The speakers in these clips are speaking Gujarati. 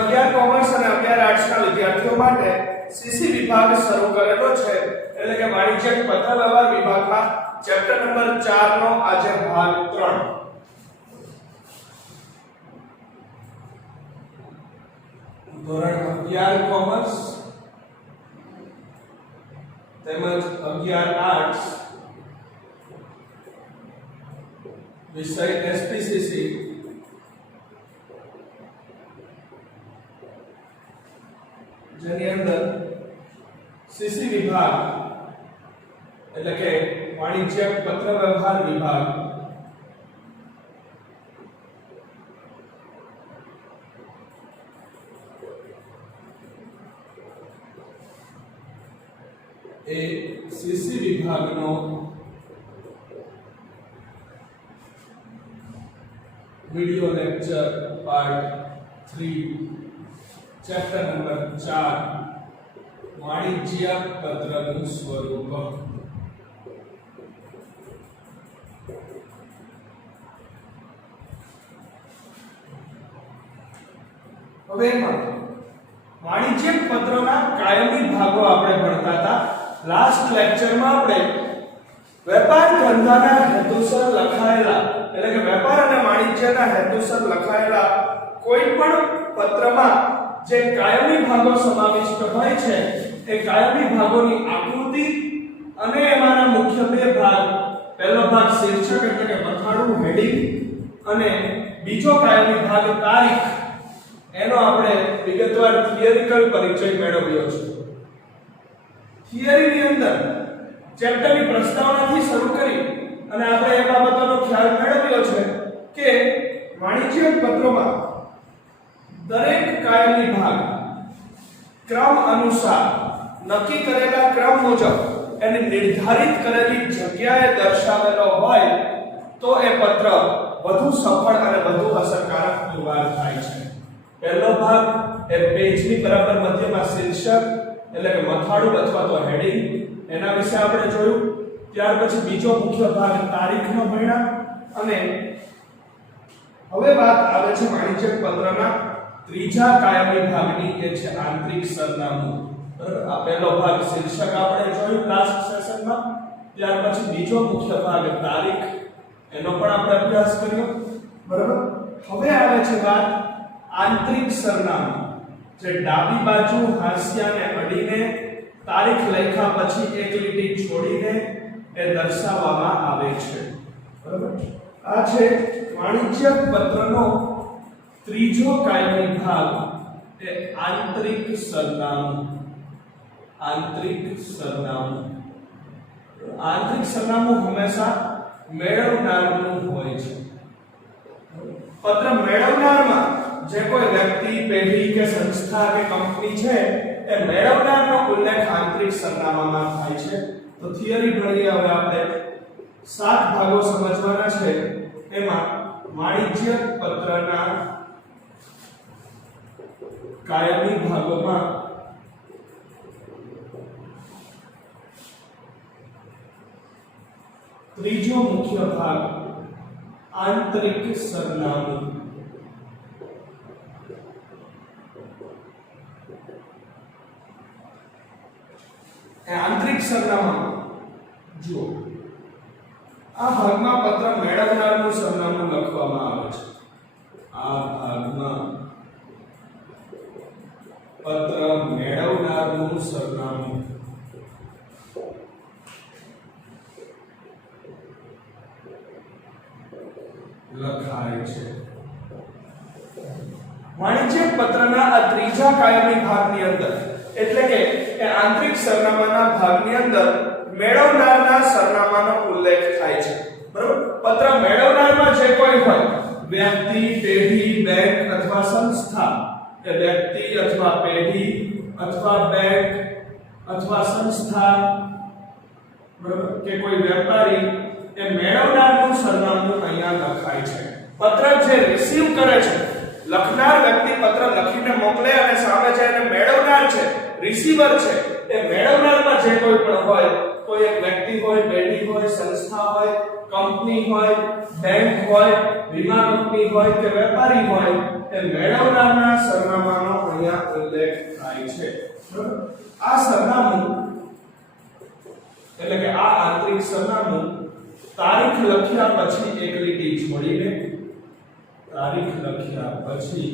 11 કોમર્સ અને 11 આર્ટ્સ ના વિદ્યાર્થીઓ માટે સીસી વિભાગ શરૂ કરેલો છે, એટલે કે વાણિજ્યક પત્રવ્યવહાર વિભાગમાં ચેપ્ટર નંબર 4 નો આજે ભાગ 3 ધોરણ 11 કોમર્સ તેમજ 11 આર્ટ્સ વિષય એસપીસીસી જેની અંદર સીસી વિભાગ એટલે કે વાણિજ્યક પત્રવ્યવહાર વિભાગ એ સીસી વિભાગનો video lecture part 3 chapter number 4 वाणिज्य पत्रનું સ્વરૂપ। હવે વાણિજ્યક પત્રોના કાયમી ભાગો આપણે ભણતા હતા। લાસ્ટ લેક્ચરમાં આપણે વેપાર ધંધાના હેતુસર લખાયેલા એટલે કે વેપાર અને વાણિજ્યના હેતુસર લખાયેલા કોઈ પણ પત્રમાં જે કાયમી ભાગો સમાવિષ્ટ હોય છે એ કાયમી ભાગોની આકૃતિ અને એમાંના મુખ્ય બે ભાગ, પહેલો ભાગ શીર્ષક એટલે કે મથાળું હેડિંગ અને બીજો કાયમી ભાગ તારીખ, એનો આપણે વિગતવાર થિયરિકલ પરિચય મેળવ્યો છે। થિયરીની અંદર ચેપ્ટરની પ્રસ્તાવનાથી શરૂ કરી અને આપણે એ બાબતોનો ખ્યાલ મેળવ્યો છે કે વાણિજ્યક પત્રોમાં દરેક કાયમી ભાગ ક્રમ અનુસાર નક્કી કરેલા ક્રમ મુજબ એને નિર્ધારિત કરેલી જગ્યાએ દર્શાવેલો હોય તો એ પત્ર વધુ સફળ અને વધુ અસરકારક પુરવાર થાય છે। પહેલો ભાગ એ પેજની બરાબર મધ્યમાં શીર્ષક એટલે કે મથાળું અથવા તો હેડિંગ, એના વિશે આપણે જોયું। ત્યાર પછી બીજો મુખ્ય ભાગ તારીખનો ભણ્યા અને હવે વાત આવે છે વાણિજ્યક પત્રના ત્રીજા કાયમી ભાગની, એ છે આંતરિક સરનામું। બરાબર, આ પહેલો ભાગ શીર્ષક આપણે જોયું લાસ્ટ સેશનમાં, ત્યાર પછી બીજો મુખ્ય ભાગ તારીખ, એનો પણ આપણે અભ્યાસ કર્યો। બરાબર, હવે આવે છે વાત આંતરિક સરનામું, જે ડાબી બાજુ હાંસિયાને અડીને તારીખ લખ્યા પછી એક લીટી છોડીને એ દર્શાવવામાં આવે છે। બરાબર, આ છે વાણિજ્યક પત્રનો ત્રીજો કાયમી ભાગ, એ આંતરિક સરનામું। આંતરિક સરનામું, આંતરિક સરનામું હંમેશા મેળવનારનું હોય છે। પત્ર મેળવનારમાં જે કોઈ વ્યક્તિ, પેઢી કે સંસ્થા કે કંપની છે એ મેળવનારનો ઉલ્લેખ આંતરિક સરનામામાં થાય છે। તો થિયરી ભણીએ હવે આપણે 7 ભાગો સમજવાના છે। એમાં વાણિજ્યક પત્રના કાયમી ભાગોમાં ત્રીજો મુખ્ય ભાગ આંતરિક સરનામું। આંતરિક સરનામું જુઓ, આ ભાગમાં પત્ર મેળવનારનું સરનામું લખવામાં આવે છે। આ ભાગમાં પત્ર મેળવનારનું સરનામું લખાય છે। વાણિજ્યક પત્રના આ ત્રીજા કાયમી ભાગની અંદર એટલે કે આંતરિક સરનામાના ભાગની અંદર મેળવનારના સરનામાનો ઉલ્લેખ થાય છે। બરાબર, પત્ર મેળવનારમાં જે કોઈ હોય, વ્યક્તિ, પેઢી, બેંક અથવા સંસ્થા, એ વ્યક્તિ અથવા પેઢી અથવા બેંક અથવા સંસ્થા, બરાબર, કે કોઈ વેપારી, એ મેળવનારનું સરનામું અહીંયા લખાય છે। પત્ર જે રિસીવ કરે છે, લખનાર વ્યક્તિ પત્ર લખીને મોકલે અને સામે જે એને મેળવનાર છે, રિસીવર છે, એ મેળવનારમાં જે કોઈ પણ હોય, કોઈ એક વ્યક્તિ હોય, પેઢી હોય, સંસ્થા હોય, કંપની હોય, બેંક હોય, વીમા કંપની હોય કે વેપારી હોય, એ મેળવનારના સરનામાનો છે. બરાબર? આ સરનામું એટલે કે આ આંતરિક સરનામું તારીખ લખ્યા પછી એક લીટી છોડીને તારીખ લખ્યા પછી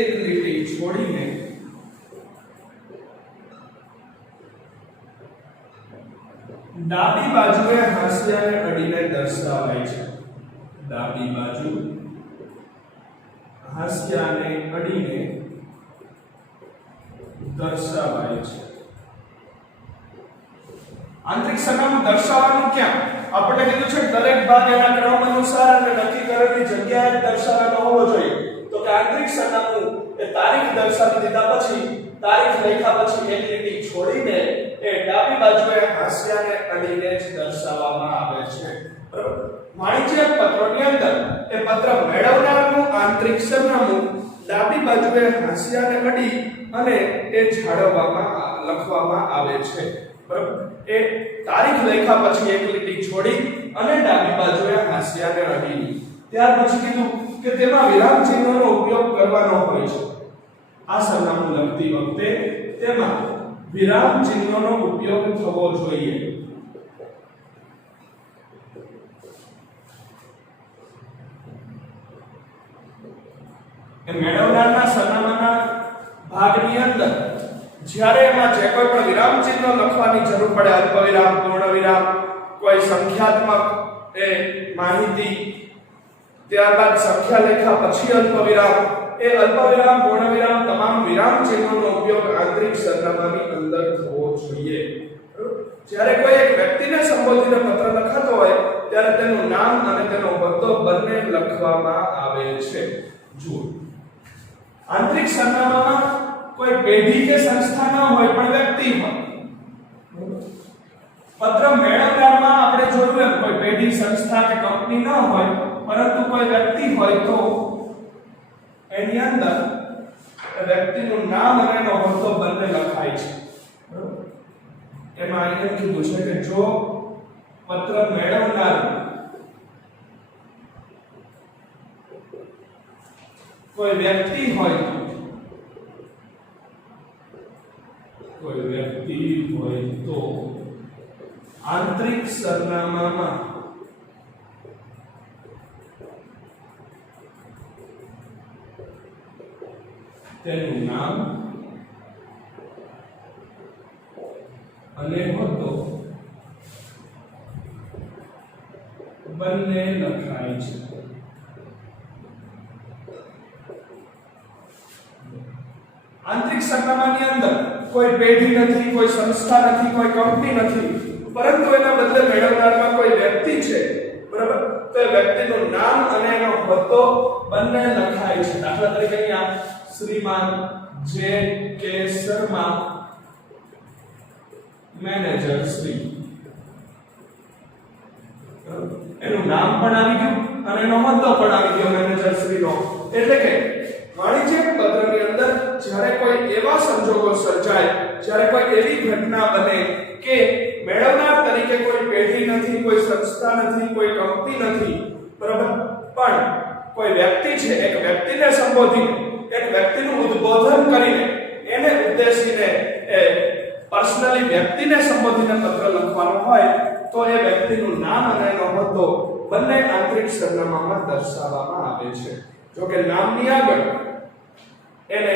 એક લીટી છોડીને ડાબી બાજુએ હાંસિયાને અડીને દર્શાવાય છે. ડાબી બાજુ હાંસિયાને અડીને દર્શાવાય છે. આંતરિક સરનામું દર્શાવવાનું ક્યાં? આપણે કીધું છે દરેક ભાગ એના ક્રમ અનુસાર અને નક્કી કરેલી જગ્યાએ દર્શાવેલો હોવો જોઈએ. તો કે આંતરિક સરનામું એ તારીખ દર્શાવી દીધા પછી તારીખ લખ્યા પછી એક લીટી છોડીને એ ડાબી બાજુએ હાંસિયાને અડીને જ દર્શાવવામાં આવે છે. બરાબર? વાણિજ્ય પત્રોની અંદર એ પત્ર મેળવનારનું આંતરિક સરનામું ડાબી બાજુએ હાંસિયાને અડી અને એ લખવામાં આવે છે. બરાબર? એ તારીખ લખ્યા પછી એક લીટી છોડી અને ડાબી બાજુએ હાંસિયાને અડી. ત્યાર પછી કીધું કે તેમાં વિરામ ચિહ્નોનો ઉપયોગ કરવાનો હોય છે. આ સરનામું લખતી વખતે તેમાં વિરામ ચિહ્નોનો ઉપયોગ થવો જોઈએ. એ મેળવનારના સરનામાના ભાગની અંદર જ્યારે એમાં જે કોઈ પણ વિરામ ચિહ્નો લખવાની જરૂર પડે, અલ્પવિરામ, પૂર્ણવિરામ, કોઈ સંખ્યાત્મક એ માહિતી, ત્યારબાદ સંખ્યા લખ્યા પછી અલ્પવિરામ, એ અલ્પવિરામ, પૂર્ણવિરામ તમામ વિરામ ચિહ્નોનો ઉપયોગ આંતરિક સરનામાની અંદર થવો જોઈએ. જ્યારે કોઈ એક વ્યક્તિને સંબોધીને પત્ર લખાતો હોય ત્યારે તેનું નામ અને તેનો હોદ્દો બંને લખવામાં આવે છે. જુઓ, આંતરિક સરનામામાં કોઈ પેઢી કે સંસ્થા ન હોય પણ વ્યક્તિ હોય. પત્ર મેળવનારમાં આપણે જોયું એમ કોઈ પેઢી, સંસ્થા કે કંપની ન હોય પરંતુ કોઈ વ્યક્તિ હોય તો એની અંદર વ્યક્તિનું નામ અને એનો હોદ્દો બંને લખાય છે. એમાં અહીંયા કીધું છે કે જો પત્ર મેળવનાર કોઈ વ્યક્તિ હોય તો આંતરિક સરનામામાં તેનું નામ અને હોદ્દો બંને લખાય છે. આંતરિક સરનામાની અંદર કોઈ પેઢી નથી, કોઈ સંસ્થા નથી, કોઈ કંપની નથી, પરંતુ એના બદલે મેળવનારમાં કોઈ વ્યક્તિ છે. બરાબર? તો એ વ્યક્તિનું નામ અને એનો હોદ્દો બંને લખાય છે. દાખલા તરીકે અહીંયા શ્રીમાન જે કે શર્મા, મેનેજર શ્રી, એનું નામ પણ આવી ગયું અને એનો હોદ્દો પણ આવી ગયો મેનેજર શ્રીનો. એટલે કે વાણિજ્યિક પત્રની અંદર જ્યારે કોઈ એવા સંજોગો સર્જાય, જ્યારે કોઈ એવી ઘટના બને કે મેળવનાર તરીકે કોઈ પેઢી નથી, કોઈ સંસ્થા નથી, કોઈ કંપની નથી, બરાબર, પણ કોઈ વ્યક્તિ છે, એક વ્યક્તિને સંબોધીને, એક વ્યક્તિનું ઉદ્બોધન કરીને, એને ઉદ્દેશીને પર્સનલી વ્યક્તિને સંબોધીને પત્ર લખવાનો હોય તો એ વ્યક્તિનું નામ અને એનો હોદ્દો બંને આંતરિક સરનામામાં દર્શાવવામાં આવે છે. જો કે નામની આગળ એને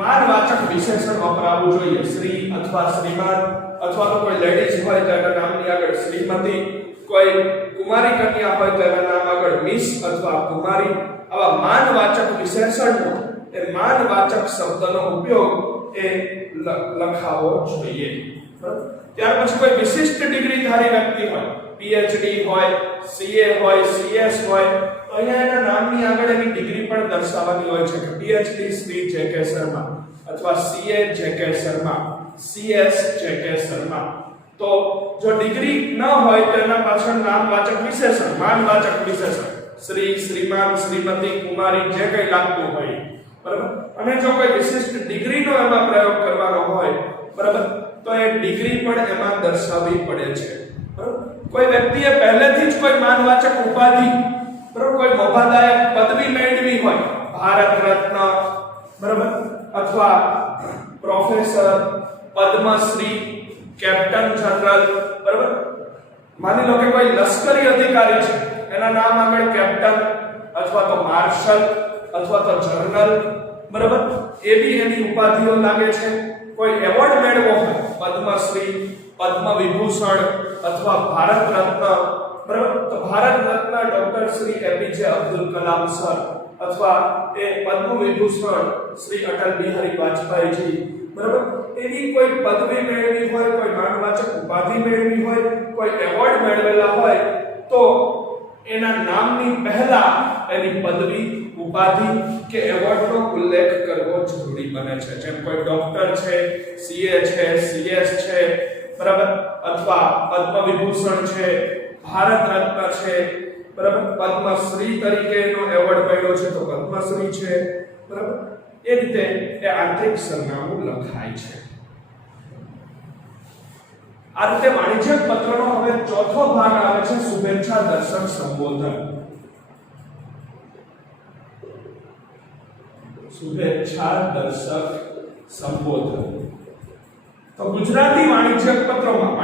માનવાચક વિશેષણ વપરાવવું જોઈએ. શ્રી અથવા શ્રીમાન, અથવા તો કોઈ લેડીઝ હોય તો એના નામની આગળ શ્રીમતી, કોઈ કુમારી કન્યા હોય તો એના નામ આગળ મિસ અથવા કુમારી. આવા માનવાચક વિશેષણનો, એ માનવાચક શબ્દનો ઉપયોગ એ લખાવો જોઈએ. ત્યાર પછી કોઈ વિશિષ્ટ ડિગ્રી ધારી વ્યક્તિ હોય, પીએચડી હોય, સીએ હોય, સીએસ હોય, તો અહીંયા એના નામની આગળ એની ડિગ્રી પણ દર્શાવવાની હોય છે કે પીએચડી શ્રી જે કે શર્મા અથવા સીએ જે કે શર્મા, સીએસ જે કે શર્મા. તો જો ડિગ્રી ન હોય તો એના પાછળ નામવાચક વિશેષણ, માનવાચક વિશેષણ શ્રી, શ્રીમાન, શ્રીમતી, કુમારી જે કંઈ લાગતું હોય. બરાબર? અને જો કોઈ વિશિષ્ટ ડિગ્રીનો એમાં પ્રયોગ કરવાનો હોય, બરાબર, તો એ ડિગ્રી પણ એમાં દર્શાવવી પડે છે. બરાબર? કોઈ વ્યક્તિએ પહેલેથી જ કોઈ માનવાચક ઉપાધિ, બરાબર, કોઈ મોભાદાયક પદવી મેળવી હોય, ભારત રત્ન, બરાબર, અથવા પ્રોફેસર, પદ્મશ્રી, કેપ્ટન જનરલ, બરાબર. માની લો કે કોઈ લશ્કરી અધિકારી છે, એના નામ આગળ કેપ્ટન અથવા તો માર્શલ અથવા તો જનરલ, બરાબર, એવી એની ઉપાધિઓ લાગે છે. કોઈ એવોર્ડ મેળવો હોય, પદ્મશ્રી, પદ્મ વિભૂષણ અથવા ભારત રત્ન, બરાબર, તો Bharat Ratna doctor Shri APJ Abdul Kalam sir અથવા એ પદ્મ વિભૂષણ શ્રી અટલ બિહારી વાજપેયીજી, બરાબર, એની કોઈ પદવી મેળવી હોય, કોઈ માનવાચક ઉપાધિ મેળવી હોય, કોઈ એવોર્ડ મેળવેલા હોય, તો એના નામની પહેલા એની પદવી, ઉપાધિ કે એવોર્ડનો ઉલ્લેખ કરવો જરૂરી બને છે. જેમ કોઈ ડોક્ટર છે, સીએ છે, સીએસ છે, બરાબર, અથવા પદ્મ વિભૂષણ છે, ભારત રત્ન છે, બરાબર, પદ્મશ્રી તરીકેનો એવોર્ડ મળ્યો છે તો પદ્મશ્રી છે, બરાબર. એ રીતે એ આંતરિક સરનામું લખાય છે. આ રીતે વાણિજ્યક પત્રનો હવે ચોથો ભાગ આવે છે શુભેચ્છા દર્શક સંબોધન. શુભેચ્છા દર્શક સંબોધન. તો ગુજરાતી વાણિજ્યક પત્રોમાં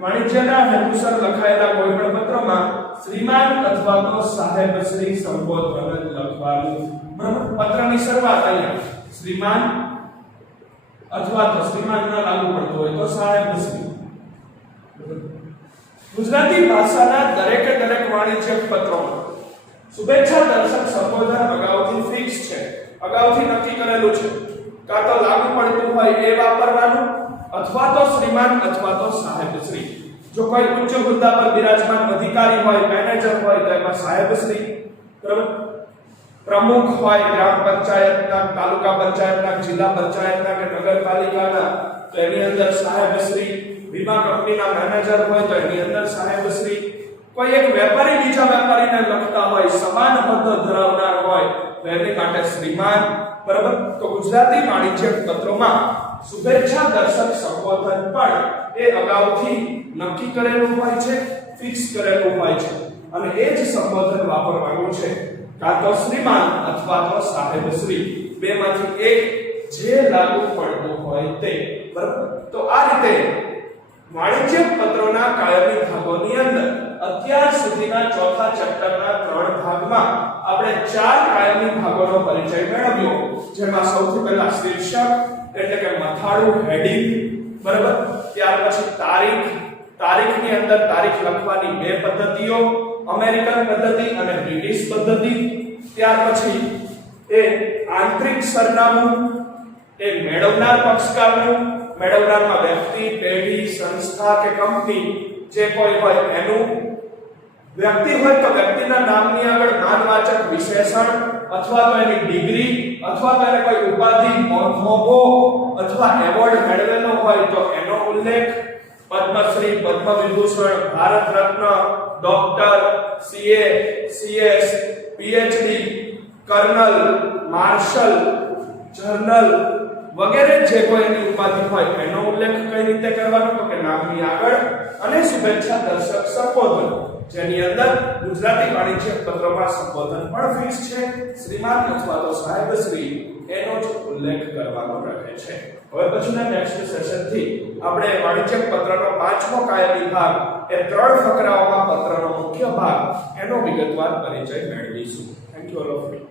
વાણિજ્યના હેતુસર લખાયેલા કોઈ પણ પત્રમાં શ્રીમાન અથવા તો સાહેબશ્રી સંબોધન લખવાનું. બરાબર, પત્રની શરૂઆત અહીંયા શ્રીમાન અથવા તો શ્રીમાન ના લાગુ પડતો હોય તો સાહેબશ્રી. ગુજરાતી ભાષાના દરેક વાણિજ્યક પત્રોમાં શુભેચ્છા દર્શક સંબોધન અગાઉથી ફિક્સ છે, અગાઉથી નક્કી કરેલું છે. કાં તો લાગુ પડતું હોય એ વાપરવાનું અથવા તો શ્રીમાન અથવા તો સાહેબશ્રી. જો કોઈ ઉચ્ચ હોદ્દા પર બિરાજમાન અધિકારી હોય, મેનેજર હોય તો એમાં સાહેબશ્રી, બરાબર. પ્રમુખ હોય ગ્રામ પંચાયતના, તાલુકા પંચાયતના, જિલ્લા પંચાયતના કે નગરપાલિકાના તો એની અંદર સાહેબશ્રી. વીમા કંપનીના મેનેજર હોય તો એની અંદર સાહેબશ્રી. કોઈ એક વેપારી બીજા વેપારીને લખતા હોય, સમાન હોદ્દો ધરાવનાર હોય તો એની માટે શ્રીમાન, બરાબર. તો ગુજરાતી વાણિજ્યક પત્રોમાં શુભેચ્છા દર્શક સંબોધન પણ એ અગાઉથી નક્કી કરેલું હોય છે, ફિક્સ કરેલું હોય છે અને એ જ સંબોધન વાપરવાનું છે. કાં તો શ્રીમાન અથવા તો સાહેબશ્રી, બેમાંથી એક જે લાગુ પડતું હોય તે, બરાબર. તો આ રીતે વાણિજ્યક પત્રોના કાયમી ભાગોની અંદર અત્યાર સુધીના ચોથા ચેપ્ટરના 3 ભાગમાં આપણે 4 કાયમી ભાગોનો પરિચય મેળવ્યો. જેમાં સૌથી પહેલા શીર્ષક એટલે કે મથાળું, હેડિંગ, બરાબર. ત્યાર પછી તારીખની અંદર તારીખ લખવાની 2 પદ્ધતિઓ, અમેરિકન પદ્ધતિ અને બ્રિટિશ પદ્ધતિ. ત્યાર પછી એ આંતરિક સરનામું, એ મેળવનાર પક્ષકારનું, મેળવનારમાં વ્યક્તિ, પેઢી, સંસ્થા કે કંપની જે કોઈ હોય એનું. વ્યક્તિ હોય તો વ્યક્તિના નામની આગળ માનવાચક વિશેષણ અથવા તો એની ડિગ્રી અથવા તો એને કોઈ ઉપાધિ, હોદ્દો અથવા એવોર્ડ મેળવેલો હોય તો એનો ઉલ્લેખ. પદ્મશ્રી, પદ્મ Vibhushan, Bharat Ratna, doctor, CA, CS, PhD, colonel, marshal, general વગેરે જે કોઈ એની ઉપાધિ હોય એનો ઉલ્લેખ કઈ રીતે કરવાનો તો કે નામની આગળ. અને શુભેચ્છા દર્શક સંબોધન જેની અંદર ગુજરાતી વાણિજ્યક પત્રોમાં સંબોધન પણ ફિક્સ છે, શ્રીમાન અથવા તો સાહેબશ્રી એનો જ ઉલ્લેખ કરવાનો રહે છે. હવે પછીના નેક્સ્ટ સેશનથી આપણે વાણિજ્યક પત્રનો 5મો કાયમી ભાગ, એ 3 ફકરાઓમાં પત્રનો મુખ્ય ભાગ, એનો વિગતવાર પરિચય મેળવીશું. Thank you all of you.